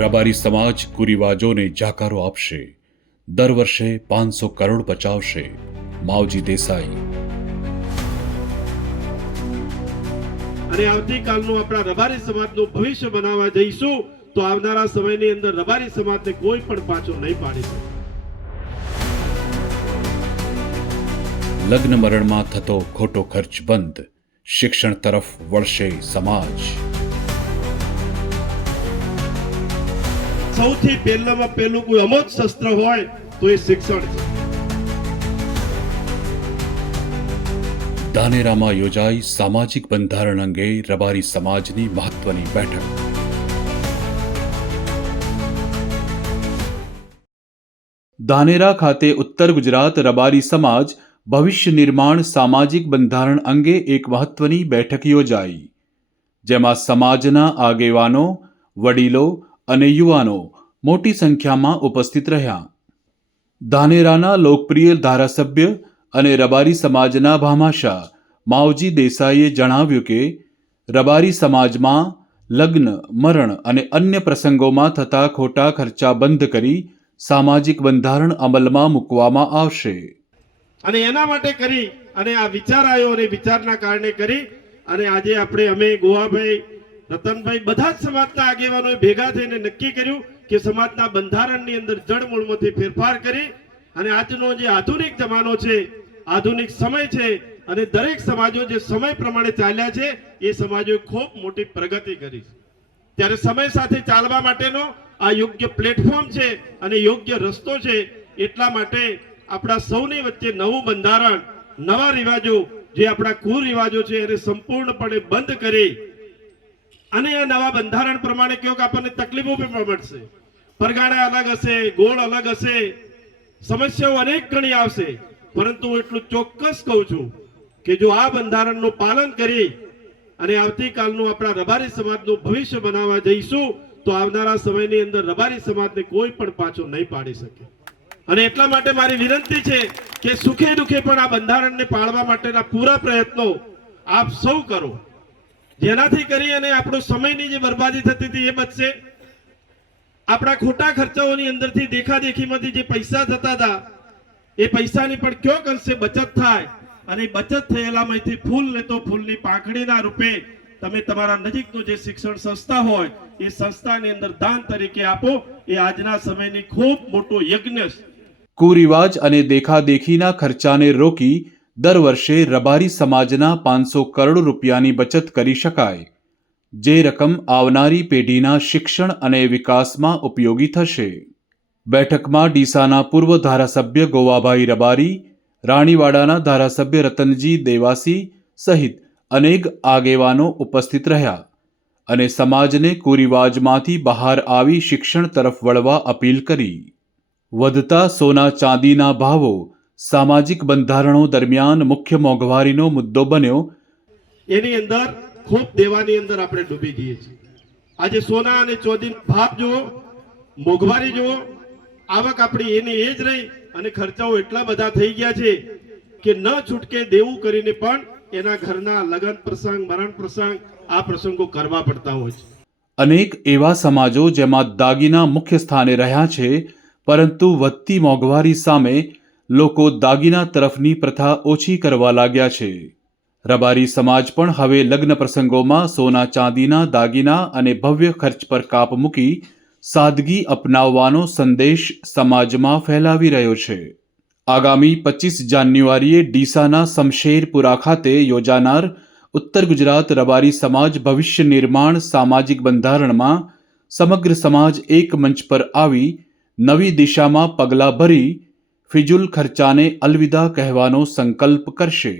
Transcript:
રબારી સમાજ કુરિવાજોને જાકારો આપશે, દર વર્ષે 500 કરોડ બચાવશે. માવજી દેસાઈ. અને આવતીકાલનું આપણા રબારી સમાજનું ભવિષ્ય બનાવવા જઈશું તો આવનારા સમયની અંદર રબારી સમાજને કોઈ પણ પાછો નહીં પાડી શકે. લગ્ન મરણમાં થતો ખોટો ખર્ચ બંધ, શિક્ષણ તરફ વળશે સમાજ. સૌથી પહેલામાં પહેલું કોઈ અમોઘ શસ્ત્ર હોય તો એ શિક્ષણ છે. ધાનેરામાં યોજાઈ સામાજિક બંધારણ અંગે રબારી સમાજની મહત્વની બેઠક. ધાનેરા ખાતે ઉત્તર ગુજરાત રબારી સમાજ ભવિષ્ય નિર્માણ સામાજિક બંધારણ અંગે એક મહત્વની બેઠક યોજાઈ, જેમાં સમાજના આગેવાનો, વડીલો અને યુવાનો મોટી સંખ્યામાં ઉપસ્થિત રહ્યા. ધાનેરાના લોકપ્રિય ધારાસભ્ય અને રબારી સમાજના ભામાશાહ માવજી દેસાઈએ જણાવ્યું કે રબારી સમાજમાં લગ્ન, મરણ અને અન્ય પ્રસંગોમાં થતા ખોટા ખર્ચા બંધ કરી સામાજિક બંધારણ અમલમાં મૂકવામાં આવશે. અને એના માટે કરી અને આ વિચાર આવ્યો અને વિચારના કારણે કરી અને આજે અમે ગોવાભાઈ, રતનભાઈ, બધા જ સમાજના આગેવાનોએ ભેગા થઈને નક્કી કર્યું કે સમાજના બંધારણની અંદર જડમૂળમાંથી ફેરફાર કરી અને આજનો જે આધુનિક જમાનો છે, આધુનિક સમય છે અને દરેક સમાજો જે સમય પ્રમાણે ચાલ્યા છે એ સમાજોએ ખૂબ મોટી પ્રગતિ કરી. ત્યારે સમય સાથે ચાલવા માટેનો આ યોગ્ય પ્લેટફોર્મ છે અને યોગ્ય રસ્તો છે. એટલા માટે આપણા સૌની વચ્ચે નવું બંધારણ, નવા રિવાજો, જે આપણા કુરિવાજો છે એને સંપૂર્ણપણે બંધ કરી અને આ નવા બંધારણ પ્રમાણે કયો કે આપણને તકલીફો પણ મળશે. પરગાણા અલગ હશે, ગોળ અલગ હશે, સમસ્યાઓ અનેક ઘણી આવશે, પરંતુ હું એટલું ચોક્કસ કહું છું કે જો આ બંધારણનું પાલન કરી અને આવતીકાલનું આપણા રબારી સમાજનું ભવિષ્ય બનાવવા જઈશું તો આવનારા સમયની અંદર રબારી સમાજને કોઈ પણ પાછો નહીં પાડી શકે. અને એટલા માટે મારી વિનંતી છે કે સુખે દુખે પણ આ બંધારણને પાળવા માટેના પૂરા પ્રયત્નો આપ સૌ કરો, જેનાથી કરી અને આપણો સમયની જે બરબાદી થતી હતી એ બચશે. આપણા ખોટા ખર્ચાઓની અંદરથી દેખાદેખીમાંથી જે પૈસા થતા હતા એ પૈસાની પણ ક્યોંક અંશે બચત થાય અને બચત થયેલામાંથી ફૂલ ને તો ફૂલની પાંખડીના રૂપે તમે તમારા નજીકનું જે શિક્ષણ સંસ્થા હોય એ સંસ્થાની અંદર દાન તરીકે આપો. એ આજના સમયની ખૂબ મોટો યજ્ઞ છે. કુરિવાજ અને દેખાદેખીના ખર્ચાને રોકી દર વર્ષે રબારી સમાજના 500 કરોડ રૂપિયાની બચત કરી શકાય, જે રકમ આવનારી પેઢીના શિક્ષણ અને વિકાસમાં ઉપયોગી થશે. બેઠકમાં ડીસાના પૂર્વ ધારાસભ્ય ગોવાભાઈ રબારી, રાણીવાડાના ધારાસભ્ય રતનજી દેવાસી સહિત અનેક આગેવાનો ઉપસ્થિત રહ્યા અને સમાજને કુરિવાજમાંથી બહાર આવી શિક્ષણ તરફ વળવા અપીલ કરી. વધતા સોના ચાંદીના ભાવો સામાજિક બંધારણો દરમિયાન મુખ્ય મોંઘવારીનો મુદ્દો બન્યો. એની અંદર ખૂબ દેવાની અંદર આપણે ડૂબી જઈએ છીએ. આજે સોના અને ચાંદીનો ભાવ જુઓ, મોંઘવારી જુઓ, આવક આપણી એની એ જ રહી અને ખર્ચાઓ એટલા બધા થઈ ગયા છે કે ન છૂટકે દેવું કરીને પણ એના ઘરના લગ્ન પ્રસંગ, મરણ પ્રસંગ, આ પ્રસંગો કરવા પડતા હોય છે. અનેક એવા સમાજો જેમાં દાગીના મુખ્ય સ્થાને રહ્યા છે, પરંતુ વધતી મોંઘવારી સામે લોકો દાગીના તરફની પ્રથા ઓછી કરવા લાગ્યા છે. રબારી સમાજ પણ હવે લગ્ન પ્રસંગોમાં સોના ચાંદીના દાગીના અને ભવ્ય ખર્ચ પર કાપ મૂકી સાદગી અપનાવવાનો સંદેશ સમાજમાં ફેલાવી રહ્યો છે. આગામી 25 જાન્યુઆરીએ ડીસાના શમશેરપુરા ખાતે યોજાનાર ઉત્તર ગુજરાત રબારી સમાજ ભવિષ્ય નિર્માણ સામાજિક બંધારણમાં સમગ્ર સમાજ એક મંચ પર આવી નવી દિશામાં પગલાં ભરી ફિજુલ ખર્ચાને અલવિદા કહેવાનો સંકલ્પ કરશે.